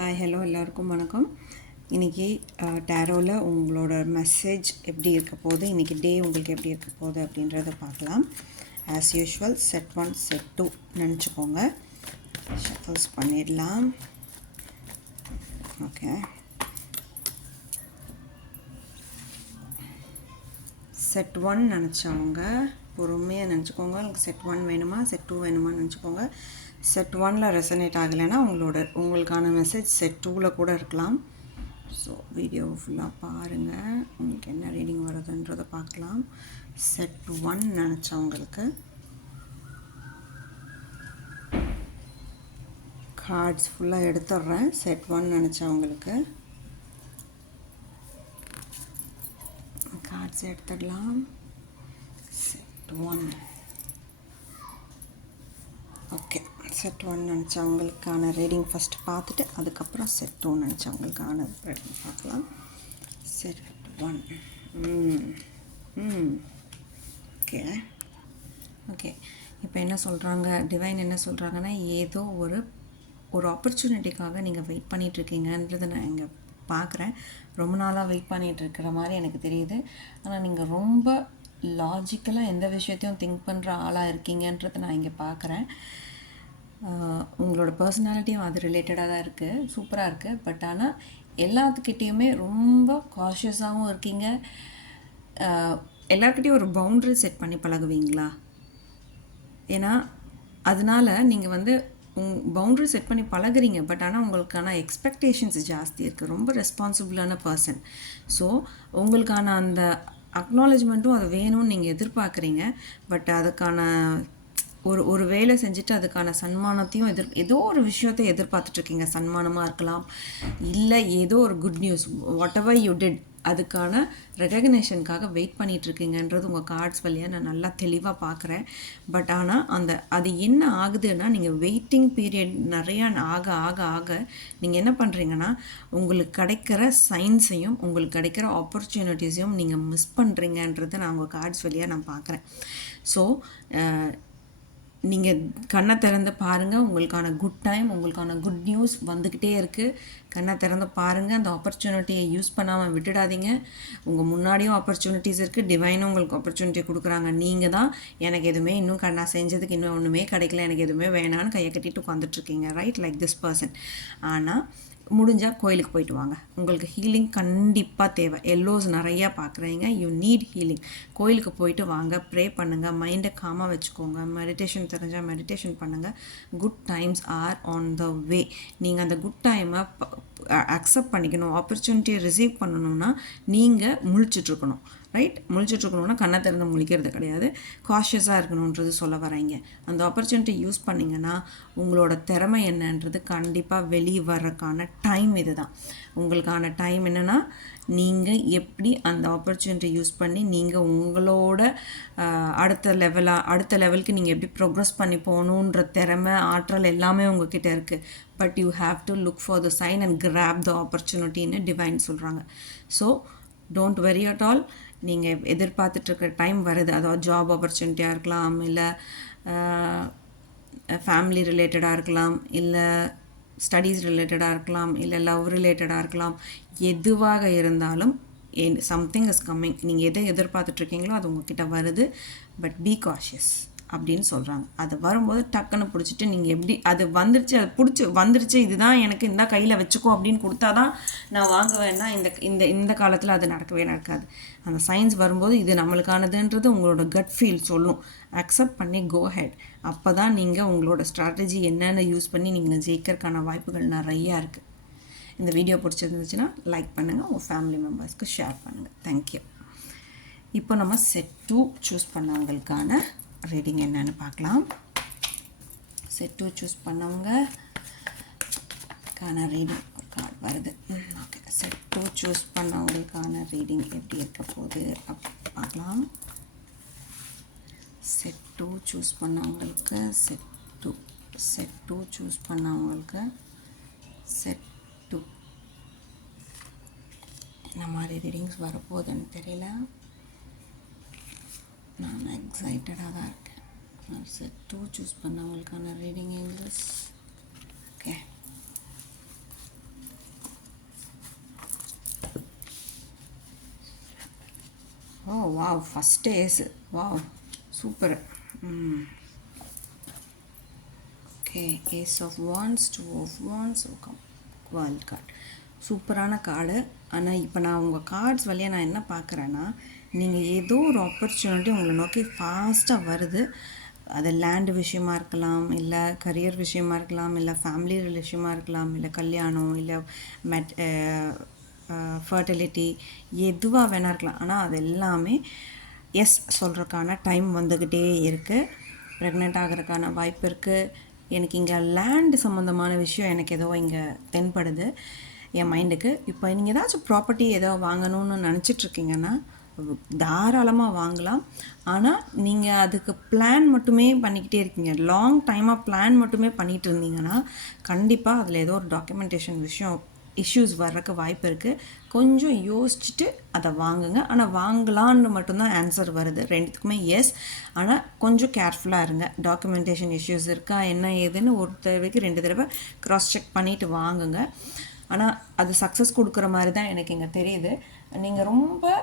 Hi hello எல்லாருக்கும் வணக்கம். இன்றைக்கி டேரோவில் உங்களோட மெசேஜ் எப்படி இருக்க போகுது, இன்றைக்கி டே உங்களுக்கு எப்படி இருக்க போகுது அப்படின்றத பார்க்கலாம். ஆஸ் யூஷுவல் செட் 1 செட் 2 நினச்சிக்கோங்க. ஷஃபிள்ஸ் பண்ணிடலாம். ஓகே, செட் 1 நினச்சவங்க பொறுமையாக நினச்சிக்கோங்க. உங்களுக்கு செட் 1 வேணுமா செட் 2 வேணுமா நினச்சிக்கோங்க. செட் 1ல் ரெசனேட் ஆகலைன்னா உங்களுக்கான மெசேஜ் செட் 2ல் கூட இருக்கலாம். ஸோ வீடியோ ஃபுல்லாக பாருங்கள், உங்களுக்கு என்ன ரீடிங் வருதுன்றதை பார்க்கலாம். செட் 1 நினச்சவங்களுக்கு கார்ட்ஸ் ஃபுல்லாக எடுத்துடுறேன். செட் 1 நினச்சவங்களுக்கு கார்ட்ஸ் எடுத்துடலாம். Set 1 okay. செட் 1 நினச்சவங்களுக்கான ரீடிங் ஃபஸ்ட்டு பார்த்துட்டு அதுக்கப்புறம் செட் 2 நினச்சவங்களுக்கான ரீடிங் பார்க்கலாம். Set 1 okay okay. இப்போ என்ன சொல்கிறாங்க, டிவைன் என்ன சொல்கிறாங்கன்னா, ஏதோ ஒரு ஆப்பர்ச்சுனிட்டிக்காக நீங்கள் வெயிட் பண்ணிகிட்ருக்கீங்கன்றதை நான் இங்கே பார்க்குறேன். ரொம்ப நாளாக வெயிட் பண்ணிகிட்ருக்கிற மாதிரி எனக்கு தெரியுது. ஆனால் நீங்கள் ரொம்ப லாஜிக்கலாக எந்த விஷயத்தையும் திங்க் பண்ணுற ஆளாக இருக்கீங்கன்றதை நான் இங்கே பார்க்குறேன். உங்களோட பர்சனாலிட்டியும் அது ரிலேட்டடாக தான் இருக்குது, சூப்பராக இருக்குது. பட் ஆனால் எல்லாத்துக்கிட்டேயுமே ரொம்ப காஷியஸாகவும் இருக்கீங்க. எல்லாருக்கிட்டேயும் ஒரு பவுண்ட்ரி செட் பண்ணி பழகுவீங்களா? ஏன்னா அதனால் நீங்கள் பவுண்ட்ரி செட் பண்ணி பழகுறீங்க. பட் ஆனால் உங்களுக்கான எக்ஸ்பெக்டேஷன்ஸ் ஜாஸ்தி இருக்குது. ரொம்ப ரெஸ்பான்சிபிளான பர்சன். ஸோ உங்களுக்கான அந்த அக்னாலேஜ்மெண்ட்டும் அது வேணும்னு நீங்கள் எதிர்பார்க்குறீங்க. பட் அதுக்கான ஒரு வேலை செஞ்சுட்டு அதுக்கான சன்மானத்தையும் ஏதோ ஒரு விஷயத்தை எதிர்பார்த்துட்ருக்கீங்க. சன்மானமாக இருக்கலாம், இல்லை ஏதோ ஒரு good news, what ever you did, அதுக்கான ரெகக்னேஷனுக்காக வெயிட் பண்ணிகிட்ருக்கீங்கன்றது உங்கள் கார்ட்ஸ் வழியாக நான் நல்லா தெளிவாக பார்க்குறேன். பட் ஆனால் அது என்ன ஆகுதுன்னா, நீங்கள் வெயிட்டிங் பீரியட் நிறையா ஆக ஆக ஆக நீங்கள் என்ன பண்ணுறீங்கன்னா, உங்களுக்கு கிடைக்கிற சைன்ஸையும் உங்களுக்கு கிடைக்கிற ஆப்பர்ச்சுனிட்டிஸையும் நீங்கள் மிஸ் பண்ணுறீங்கன்றதை நான் உங்கள் கார்ட்ஸ் வழியாக நான் பார்க்குறேன். ஸோ நீங்கள் கண்ணை திறந்து பாருங்கள், உங்களுக்கான குட் டைம், உங்களுக்கான குட் நியூஸ் வந்துக்கிட்டே இருக்குது. கண்ணை திறந்து பாருங்கள், அந்த ஆப்பர்ச்சுனிட்டியை யூஸ் பண்ணாமல் விட்டுடாதீங்க. உங்கள் முன்னாடியும் ஆப்பர்ச்சுனிட்டிஸ் இருக்குது, டிவைனும் உங்களுக்கு ஆப்பர்ச்சுனிட்டி கொடுக்குறாங்க. நீங்கள் தான் எனக்கு எதுவுமே இன்னும் நான் செஞ்சதுக்கு இன்னும் ஒன்றுமே கிடைக்கல, எனக்கு எதுவுமே வேணான்னு கையை கட்டிட்டு உட்காந்துட்ருக்கீங்க, ரைட்? Like this person. ஆனால் முடிஞ்சால் கோயிலுக்கு போயிட்டு வாங்க. உங்களுக்கு ஹீலிங் கண்டிப்பாக தேவை. எல்லோஸ் நிறையா பார்க்குறீங்க, யூ நீட் ஹீலிங். கோயிலுக்கு போயிட்டு வாங்க, ப்ரே பண்ணுங்கள், மைண்டை காமாக வச்சுக்கோங்க. மெடிடேஷன் தெரிஞ்சால் மெடிடேஷன் பண்ணுங்கள். Good times are on the way. நீங்கள் அந்த குட் டைமை அக்செப்ட் பண்ணிக்கணும். ஆப்பர்ச்சுனிட்டியை ரிசீவ் பண்ணணும்னா நீங்கள் முழிச்சிட்ருக்கணும், ரைட்? முழிச்சிட்ருக்கணும்னா கண்ணை திறந்து முழிக்கிறது கிடையாது, காஷியஸாக இருக்கணுன்றது சொல்ல வராங்க. அந்த ஆப்பர்ச்சுனிட்டி யூஸ் பண்ணிங்கன்னா உங்களோட திறமை என்னன்றது கண்டிப்பாக வெளியே வர்றதுக்கான டைம் இது தான். உங்களுக்கான டைம் என்னென்னா, நீங்கள் எப்படி அந்த ஆப்பர்ச்சுனிட்டி யூஸ் பண்ணி நீங்கள் உங்களோட அடுத்த லெவலுக்கு நீங்கள் எப்படி ப்ரோக்ரஸ் பண்ணி போகணுன்ற திறமை, ஆற்றல் எல்லாமே உங்ககிட்ட இருக்குது. But you have to look for the sign and grab the ஆப்பர்ச்சுனிட்டின்னு டிவைன் சொல்கிறாங்க. So don't worry at all. நீங்கள் எதிர்பார்த்துட்ருக்க டைம் வருது. அதாவது ஜாப் ஆப்பர்ச்சுனிட்டியாக இருக்கலாம், இல்லை ஃபேமிலி ரிலேட்டடாக இருக்கலாம், இல்லை ஸ்டடீஸ் ரிலேட்டடாக இருக்கலாம், இல்லை லவ் ரிலேட்டடாக இருக்கலாம். எதுவாக இருந்தாலும் சம்திங் இஸ் கம்மிங். நீங்கள் எதை எதிர்பார்த்துட்ருக்கீங்களோ அது உங்ககிட்ட வருது. பட் பி காஷியஸ் அப்படின்னு சொல்கிறாங்க. அது வரும்போது டக்குன்னு பிடிச்சிட்டு நீங்கள் எப்படி அது வந்துருச்சு, அது வந்துருச்சு, இதுதான் எனக்கு, இந்த கையில் வச்சுக்கோ அப்படின்னு கொடுத்தா தான் நான் வாங்குவேன்னா இந்த காலத்தில் அது நடக்கவே நடக்காது. அந்த சயின்ஸ் வரும்போது இது நம்மளுக்கானதுன்றது உங்களோட கட் ஃபீல் சொல்லும். அக்செப்ட் பண்ணி கோ ஹெட். அப்போ தான் நீங்கள் உங்களோட ஸ்ட்ராட்டஜி என்னென்ன யூஸ் பண்ணி நீங்கள் ஜெயிக்கிறதுக்கான வாய்ப்புகள் நிறையா இருக்குது. இந்த வீடியோ பிடிச்சிருந்துச்சுன்னா லைக் பண்ணுங்கள், உங்கள் ஃபேமிலி மெம்பர்ஸ்க்கு ஷேர் பண்ணுங்கள். தேங்க்யூ. இப்போ நம்ம செட் 2 சூஸ் பண்ணவங்களுக்கான ரீடிங் என்னன்னு பார்க்கலாம். செட் 2 சூஸ் பண்ணவங்களுக்கான ரீடிங் ஒரு கார்டு வருது. ஓகே, செட் 2 சூஸ் பண்ணவங்களுக்கான ரீடிங் எப்படி இருக்க போகுது பார்க்கலாம். செட் 2 சூஸ் பண்ணவங்களுக்கு செட் 2 சூஸ் பண்ணவங்களுக்கு செட் 2 என்ன மாதிரி ரீடிங்ஸ் வரப்போகுதுன்னு தெரியல. நான் எக்ஸைட்டடாக தான் இருக்கேன். செட் 2 சூஸ் பண்ணவங்களுக்கான reading English. Okay, oh wow, first ace, wow super. Okay, ace of wands, 2 of wands, world card. சூப்பரான கார்டு. ஆனால் இப்போ நான் உங்கள் கார்ட்ஸ் வழியாக நான் என்ன பார்க்குறேன்னா, நீங்கள் ஏதோ ஒரு ஆப்பர்ச்சுனிட்டி உங்களை நோக்கி ஃபாஸ்ட்டாக வருது. அது லேண்டு விஷயமா இருக்கலாம், இல்லை கரியர் விஷயமா இருக்கலாம், இல்லை ஃபேமிலி விஷயமா இருக்கலாம், இல்லை கல்யாணம், இல்லை ஃபர்டிலிட்டி, எதுவாக வேணா இருக்கலாம். ஆனால் அது எல்லாமே எஸ் சொல்கிறதுக்கான டைம் வந்துக்கிட்டே இருக்குது. ப்ரெக்னென்ட் ஆகிறதுக்கான வாய்ப்பு இருக்குது. எனக்கு இங்கே லேண்டு சம்மந்தமான விஷயம் எனக்கு ஏதோ இங்கே தென்படுது என் மைண்டுக்கு. இப்போ நீங்கள் ஏதாச்சும் ப்ராப்பர்ட்டி ஏதோ வாங்கணும்னு நினச்சிட்ருக்கீங்கன்னா தாராளமாக வாங்கலாம். ஆனால் நீங்கள் அதுக்கு பிளான் மட்டுமே பண்ணிக்கிட்டே இருக்கீங்க, லாங் டைமாக பிளான் மட்டுமே பண்ணிகிட்டு இருந்தீங்கன்னா கண்டிப்பாக அதில் ஏதோ ஒரு டாக்குமெண்டேஷன் இஷ்யூஸ் வர்றதுக்கு வாய்ப்பு இருக்குது. கொஞ்சம் யோசிச்சுட்டு அதை வாங்குங்க. ஆனால் வாங்கலான்னு மட்டும்தான் ஆன்சர் வருது, ரெண்டுத்துக்குமே எஸ். ஆனால் கொஞ்சம் கேர்ஃபுல்லாக இருங்க. டாக்குமெண்டேஷன் இஷ்யூஸ் இருக்கா என்ன ஏதுன்னு ஒரு தடவைக்கு 2 தடவை க்ராஸ் செக் பண்ணிவிட்டு வாங்குங்க. ஆனால் அது சக்ஸஸ் கொடுக்குற மாதிரி தான் எனக்கு இங்கே தெரியுது. நீங்கள் ரொம்ப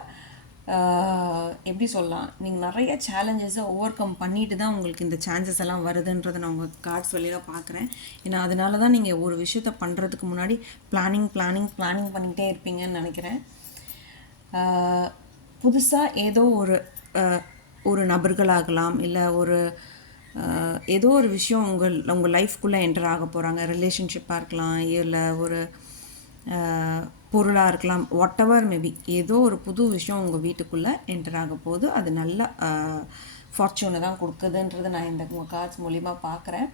எப்படி சொல்லலாம், நீங்கள் நிறைய சேலஞ்சஸை ஓவர் கம் பண்ணிட்டு தான் உங்களுக்கு இந்த சான்சஸ் எல்லாம் வருதுன்றதை நான் உங்கள் கார்ட்ஸ் வழியாக பார்க்குறேன். ஏன்னா அதனால தான் நீங்கள் ஒரு விஷயத்த பண்ணுறதுக்கு முன்னாடி பிளானிங் பண்ணிக்கிட்டே இருப்பீங்கன்னு நினைக்கிறேன். புதுசாக ஏதோ ஒரு நபர்களாகலாம், இல்லை ஏதோ ஒரு விஷயம் உங்கள் லைஃப்குள்ளே என்டர் ஆக போகிறாங்க. ரிலேஷன்ஷிப்பாக இருக்கலாம், இல்லை ஒரு பொருளாக இருக்கலாம், வாட் எவர் மேபி. ஏதோ ஒரு புது விஷயம் உங்கள் வீட்டுக்குள்ளே என்டர் ஆக போது அது நல்ல ஃபார்ச்சூனை தான் கொடுக்குதுன்றது நான் இந்த உங்கள் கார்ட்ஸ் மூலிமா பார்க்குறேன்.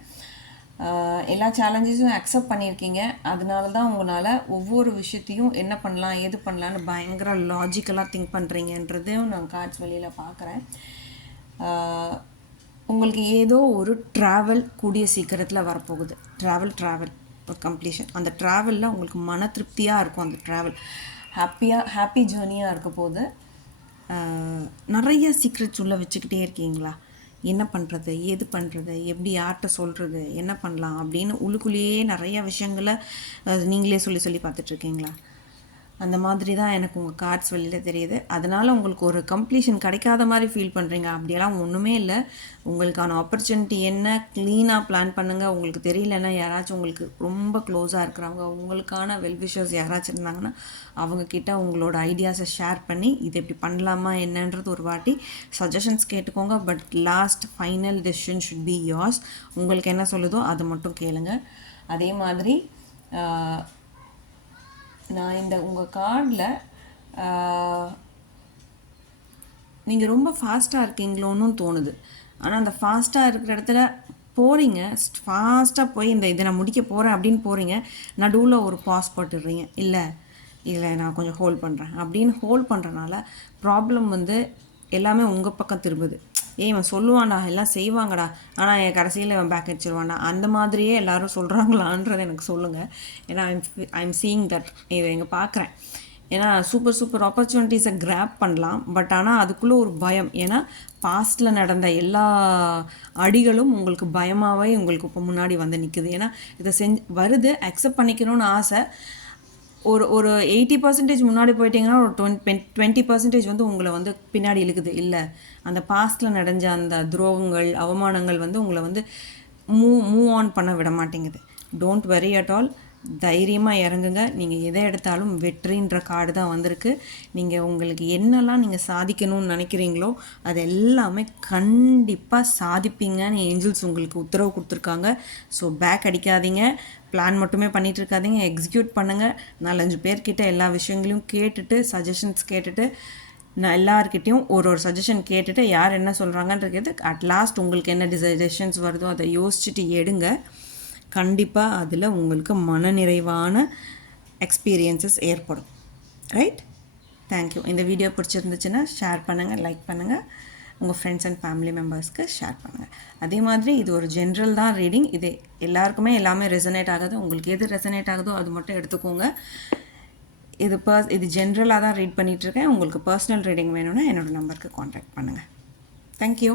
எல்லா சேலஞ்சஸும் அக்செப்ட் பண்ணியிருக்கீங்க. அதனால தான் உங்களால் ஒவ்வொரு விஷயத்தையும் என்ன பண்ணலாம் ஏது பண்ணலான்னு பயங்கர லாஜிக்கலாக திங்க் பண்ணுறீங்கன்றதையும் நான் கார்ட்ஸ் வழியில் பார்க்குறேன். உங்களுக்கு ஏதோ ஒரு ட்ராவல் கூடிய சீக்கிரத்தில் வரப்போகுது. ட்ராவல் ஒரு கம்ப்ளீஷன். அந்த ட்ராவலில் உங்களுக்கு மன திருப்தியாக இருக்கும். அந்த ட்ராவல் ஹாப்பி ஜேர்னியாக இருக்க போது. நிறைய சீக்ரெட்ஸ் உள்ள வச்சுக்கிட்டே இருக்கீங்களா, என்ன பண்ணுறது ஏது பண்ணுறது, எப்படி யார்கிட்ட சொல்கிறது, என்ன பண்ணலாம் அப்படின்னு உள்ளுக்குள்ளேயே நிறைய விஷயங்களை நீங்களே சொல்லி பார்த்துட்ருக்கீங்களா? அந்த மாதிரி தான் எனக்கு உங்கள் கார்ட்ஸ் வெளியில் தெரியுது. அதனால் உங்களுக்கு ஒரு கம்ப்ளீஷன் கிடைக்காத மாதிரி ஃபீல் பண்ணுறீங்க. அப்படியெல்லாம் ஒன்றுமே இல்லை. உங்களுக்கான ஆப்பர்ச்சுனிட்டி என்ன, க்ளீனாக பிளான் பண்ணுங்கள். உங்களுக்கு தெரியலன்னா யாராச்சும் உங்களுக்கு ரொம்ப க்ளோஸாக இருக்கிறவங்க, உங்களுக்கான வெல்விஷர்ஸ் யாராச்சும் இருந்தாங்கன்னா அவங்கக்கிட்ட உங்களோட ஐடியாஸை ஷேர் பண்ணி இது எப்படி பண்ணலாமா என்னன்றது ஒரு வாட்டி சஜஷன்ஸ் கேட்டுக்கோங்க. But last final decision should be yours. உங்களுக்கு என்ன சொல்லுதோ அதை மட்டும் கேளுங்க. அதே மாதிரி நான் இந்த உங்கள் கார்டில் நீங்கள் ரொம்ப ஃபாஸ்ட்டாக இருக்கீங்களோன்னு தோணுது. ஆனால் அந்த ஃபாஸ்ட்டாக இருக்கிற இடத்துல போகிறீங்க, ஃபாஸ்ட்டாக போய் இதை நான் முடிக்க போகிறேன் அப்படின்னு போகிறீங்க, நடுவில் ஒரு பாஸ் போட்டுடுறீங்க. இல்லை நான் கொஞ்சம் ஹோல்ட் பண்ணுறேன் அப்படின்னு ஹோல்ட் பண்ணுறனால ப்ராப்ளம் எல்லாமே உங்கள் பக்கம் திரும்புது. இவன் சொல்லுவான்டா, எல்லாம் செய்வாங்கடா, ஆனால் என் கடைசியில் இவன் பேக் அடிச்சிருவான்டா, அந்த மாதிரியே எல்லோரும் சொல்கிறாங்களான்றதை எனக்கு சொல்லுங்கள். ஏன்னா ஐம் சீயிங் தட். இதை இங்கே பார்க்குறேன். ஏன்னா சூப்பர் ஆப்பர்ச்சுனிட்டிஸை கிராப் பண்ணலாம். பட் ஆனால் அதுக்குள்ளே ஒரு பயம். ஏன்னா பாஸ்ட்டில் நடந்த எல்லா அடிகளும் உங்களுக்கு பயமாகவே உங்களுக்கு இப்போ முன்னாடி நிற்குது. ஏன்னா இதை வருது, அக்செப்ட் பண்ணிக்கணும்னு ஆசை. ஒரு 80% முன்னாடி போயிட்டீங்கன்னா ஒரு 20% உங்களை பின்னாடி இழுக்குது. இல்லை, அந்த பாஸ்டில் நடந்த அந்த துரோகங்கள் அவமானங்கள் உங்களை மூவ் ஆன் பண்ண விட மாட்டேங்குது. Don't worry at all. தைரியமாக இறங்குங்க. நீங்கள் எதை எடுத்தாலும் வெற்றின்ற கார்டு தான் வந்திருக்கு. நீங்கள் உங்களுக்கு என்னெல்லாம் நீங்கள் சாதிக்கணும்னு நினைக்கிறீங்களோ அது எல்லாமே கண்டிப்பாக சாதிப்பீங்கன்னு ஏஞ்சல்ஸ் உங்களுக்கு உத்தரவு கொடுத்துருக்காங்க. ஸோ பேக் அடிக்காதீங்க, பிளான் மட்டுமே பண்ணிகிட்டு இருக்காதீங்க, எக்ஸிக்யூட் பண்ணுங்கள். 4-5 பேர்கிட்ட எல்லா விஷயங்களையும் கேட்டுட்டு சஜஷன்ஸ் கேட்டுட்டு நான் எல்லாருக்கிட்டையும் ஒரு சஜஷன் கேட்டுட்டு யார் என்ன சொல்கிறாங்கன்றது அட் லாஸ்ட் உங்களுக்கு என்ன டிசிஷன்ஸ் வருதோ அதை யோசிச்சுட்டு எடுங்க. கண்டிப்பாக அதில் உங்களுக்கு மனநிறைவான எக்ஸ்பீரியன்ஸஸ் ஏற்படும். ரைட்? தேங்க்யூ. இந்த வீடியோ பிடிச்சிருந்துச்சுன்னா ஷேர் பண்ணுங்கள், லைக் பண்ணுங்கள், உங்கள் ஃப்ரெண்ட்ஸ் அண்ட் ஃபேமிலி மெம்பர்ஸ்க்கு ஷேர் பண்ணுங்கள். அதே மாதிரி இது ஒரு ஜென்ரல் தான் ரீடிங். இது எல்லாருக்குமே எல்லாமே ரெசனேட் ஆகுது. உங்களுக்கு எது ரெசனேட் ஆகுதோ அது மட்டும் எடுத்துக்கோங்க. இது ஜென்ரலாக தான் ரீட் பண்ணிகிட்ருக்கேன். உங்களுக்கு பர்சனல் ரீடிங் வேணும்னா என்னோடய நம்பருக்கு காண்டாக்ட் பண்ணுங்கள். தேங்க்யூ.